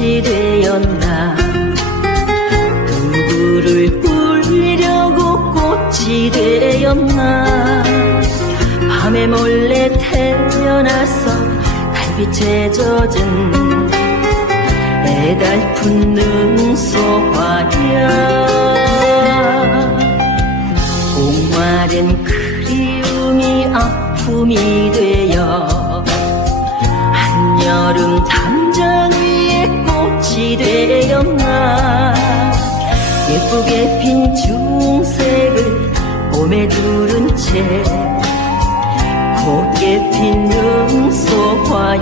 꽃이 되었나? 누구를 울리려고 꽃이 되었나? 밤에 몰래 태어나서 달빛에 젖은 애달픈 능소화야. 목마른 그리움이 아픔이 되어 한여름 담 예쁘게 핀 중색을 봄에 두른 채 곱게 핀 능소화야